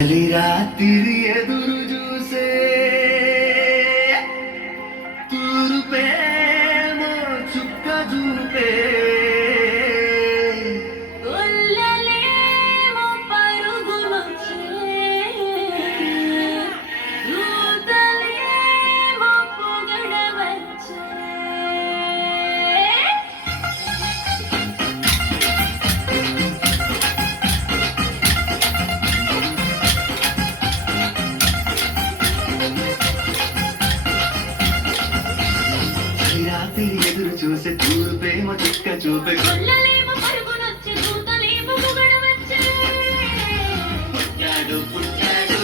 రాత్రి ఎదురు చూసే తూరుపేమో చుక్క చూపే ఎదురు చూసే తూర్పేమో చుక్క చూపే పుట్టాడు పుట్టాడు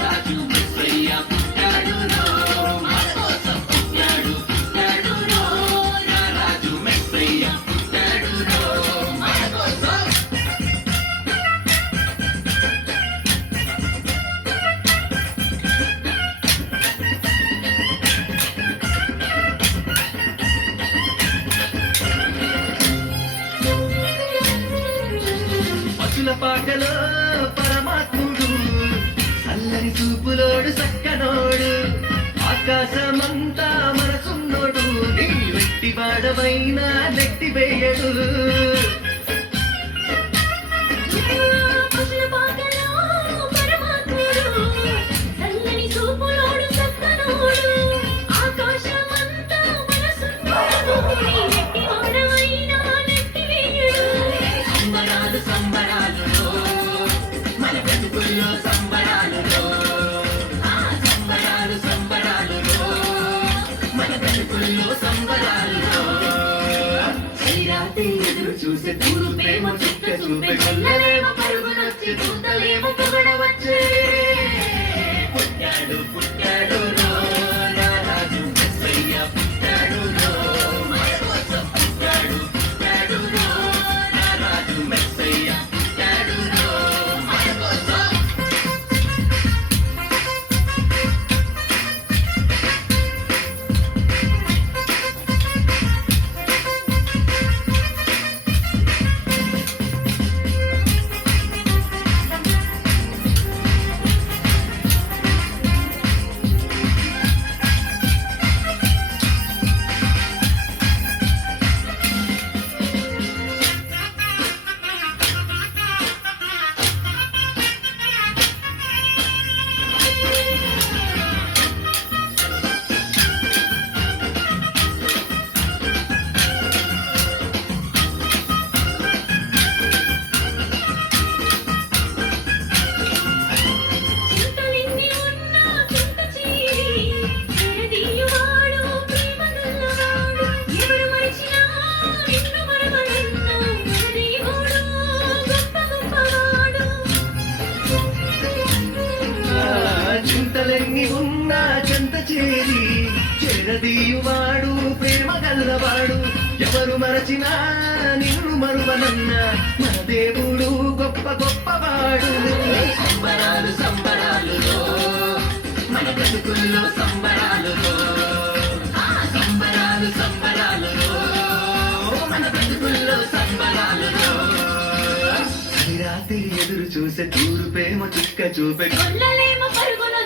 రాజు మెస్సయ్య పుట్టాడు మన కోసం పుట్టాడు పుట్టాడు రాజు మెస్సయ్య పుట్టాడు మన కోసం పాటలో పరమాత్ముడు అల్లరి చూపులోడు సక్కనోడు ఆకాశమంతా మనసున్నోడు నీ వెట్టి వాడవైనా నెట్టి వేయడు ఎదురు చూసే తూర్పేమో చుక్క చూపే కొల్లలేమో పరుగునొచ్చి చూతలేమో పొగడవచ్చే పుట్టాడు పుట్టాడు రాజు మెస్సయ్య పుట్టాడు మన కోసం పుట్టాడు పుట్టాడు రాజు మెస్సయ్య పుట్టాడు మన కోసం చింతలెన్ని ఉన్నా చెంత చేరి చెరదీయువాడు ప్రేమ గల్లవాడు ఎవరు మరచినా నిన్ను మరువనన్న మన దేవుడు గొప్ప గొప్పవాడు సంబరాలు సంబరాలులో మన బ్రతుకుల్లో సంబరాలులో సంబరాలు సంబరాలులో మన బ్రతుకుల్లో సంబరాలులో రాత్రి ఎదురు చూసే తూర్పేమో చుక్క చూపే కొల్లలేమో పరుగున